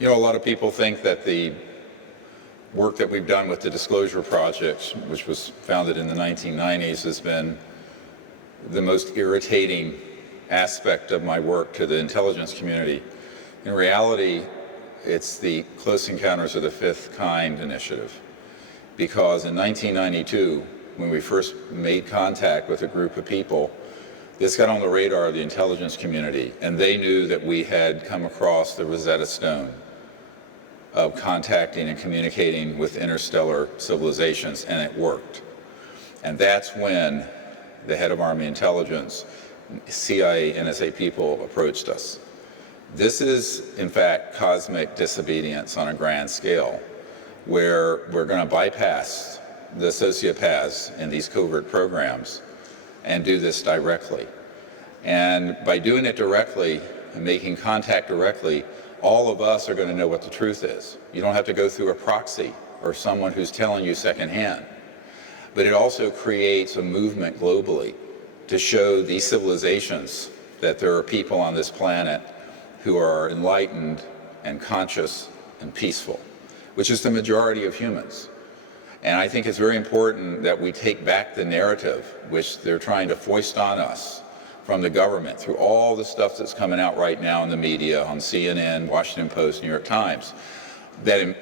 You know, a lot of people think that the work that we've done with the Disclosure Project, which was founded in the 1990s, has been the most irritating aspect of my work to the intelligence community. In reality, it's the Close Encounters of the Fifth Kind initiative. Because in 1992, when we first made contact with a group of people, this got on the radar of the intelligence community, and they knew that we had come across the Rosetta Stone of contacting and communicating with interstellar civilizations, and it worked. And that's when the head of Army Intelligence, CIA, NSA people approached us. This is, in fact, cosmic disobedience on a grand scale, where we're going to bypass the sociopaths in these covert programs and do this directly. And by doing it directly and making contact directly, all of us are going to know what the truth is. You don't have to go through a proxy or someone who's telling you secondhand. But it also creates a movement globally to show these civilizations that there are people on this planet who are enlightened and conscious and peaceful, which is the majority of humans. And I think it's very important that we take back the narrative which they're trying to foist on us from the government through all the stuff that's coming out right now in the media, on CNN, Washington Post, New York Times, that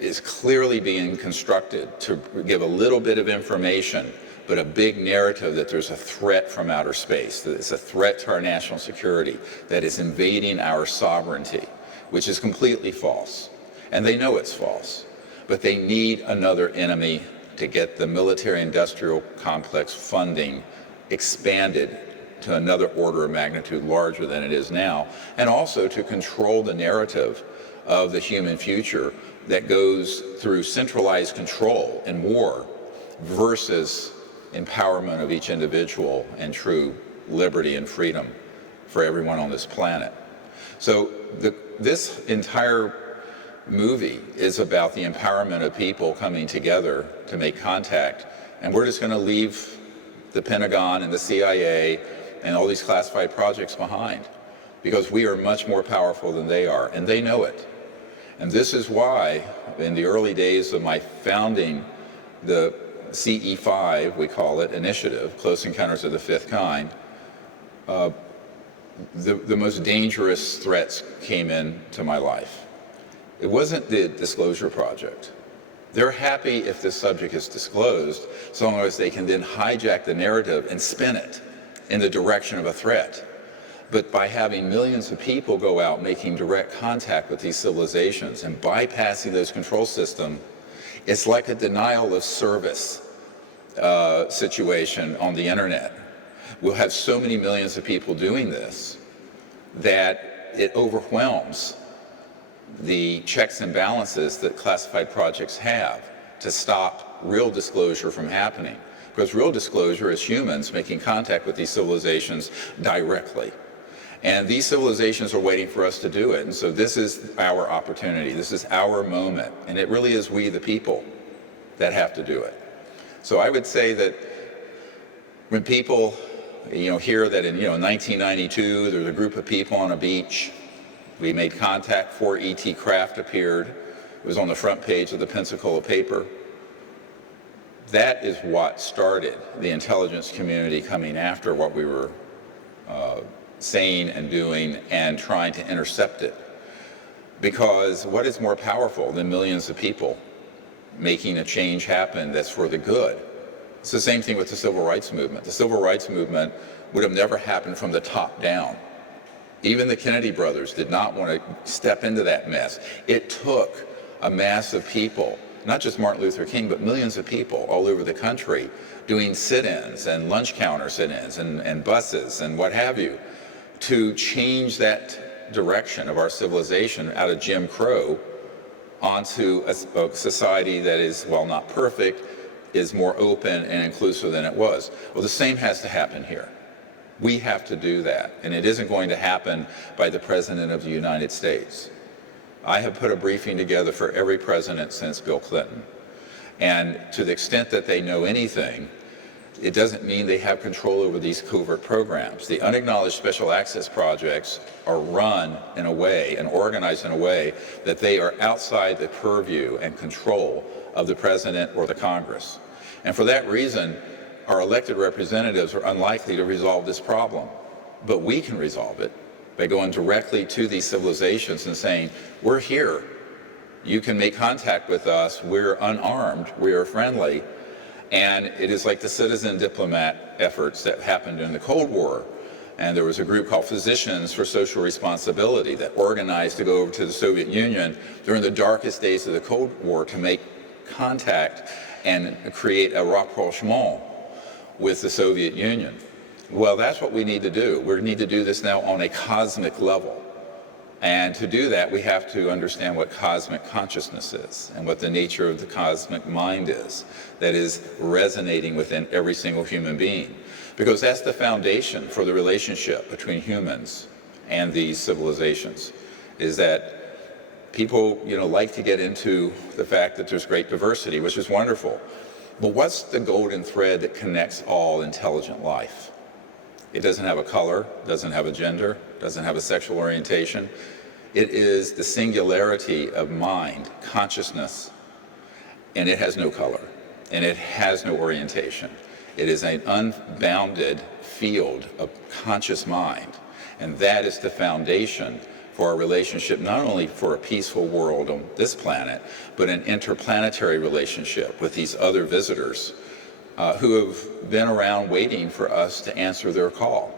is clearly being constructed to give a little bit of information, but a big narrative that there's a threat from outer space, that it's a threat to our national security, that is invading our sovereignty, which is completely false. And they know it's false, but they need another enemy to get the military-industrial complex funding expanded to another order of magnitude larger than it is now, and also to control the narrative of the human future that goes through centralized control in war versus empowerment of each individual and true liberty and freedom for everyone on this planet. So this entire movie is about the empowerment of people coming together to make contact, and we're just going to leave the Pentagon and the CIA and all these classified projects behind, because we are much more powerful than they are, and they know it. And this is why, in the early days of my founding the CE5, we call it, initiative, Close Encounters of the Fifth Kind, the most dangerous threats came into my life. It wasn't the Disclosure Project. They're happy if this subject is disclosed, so long as they can then hijack the narrative and spin it in the direction of a threat. But by having millions of people go out making direct contact with these civilizations and bypassing those control systems, it's like a denial of service situation on the internet. We'll have so many millions of people doing this that it overwhelms the checks and balances that classified projects have to stop real disclosure from happening. Because real disclosure is humans making contact with these civilizations directly. And these civilizations are waiting for us to do it. And so this is our opportunity. This is our moment. And it really is we, the people, that have to do it. So I would say that when people hear that in 1992, there's a group of people on a beach, we made contact, 4 ET craft appeared. It was on the front page of the Pensacola paper. That is what started the intelligence community coming after what we were saying and doing and trying to intercept it. Because what is more powerful than millions of people making a change happen that's for the good? It's the same thing with the civil rights movement. The civil rights movement would have never happened from the top down. Even the Kennedy brothers did not want to step into that mess. It took a mass of people, not just Martin Luther King, but millions of people all over the country doing sit-ins and lunch counter sit-ins and buses and what have you, to change that direction of our civilization out of Jim Crow onto a society that is, while not perfect, is more open and inclusive than it was. Well, the same has to happen here. We have to do that, and it isn't going to happen by the President of the United States. I have put a briefing together for every president since Bill Clinton, and to the extent that they know anything, it doesn't mean they have control over these covert programs. The unacknowledged special access projects are run in a way and organized in a way that they are outside the purview and control of the president or the Congress. And for that reason, our elected representatives are unlikely to resolve this problem. But we can resolve it by going directly to these civilizations and saying, we're here. You can make contact with us. We're unarmed. We are friendly. And it is like the citizen diplomat efforts that happened in the Cold War. And there was a group called Physicians for Social Responsibility that organized to go over to the Soviet Union during the darkest days of the Cold War to make contact and create a rapprochement with the Soviet Union. Well, that's what we need to do. We need to do this now on a cosmic level. And to do that, we have to understand what cosmic consciousness is and what the nature of the cosmic mind is that is resonating within every single human being. Because that's the foundation for the relationship between humans and these civilizations, is that people, like to get into the fact that there's great diversity, which is wonderful. But what's the golden thread that connects all intelligent life? It doesn't have a color, doesn't have a gender, doesn't have a sexual orientation. It is the singularity of mind, consciousness, and it has no color, and it has no orientation. It is an unbounded field of conscious mind, and that is the foundation for our relationship, not only for a peaceful world on this planet, but an interplanetary relationship with these other visitors who have been around waiting for us to answer their call.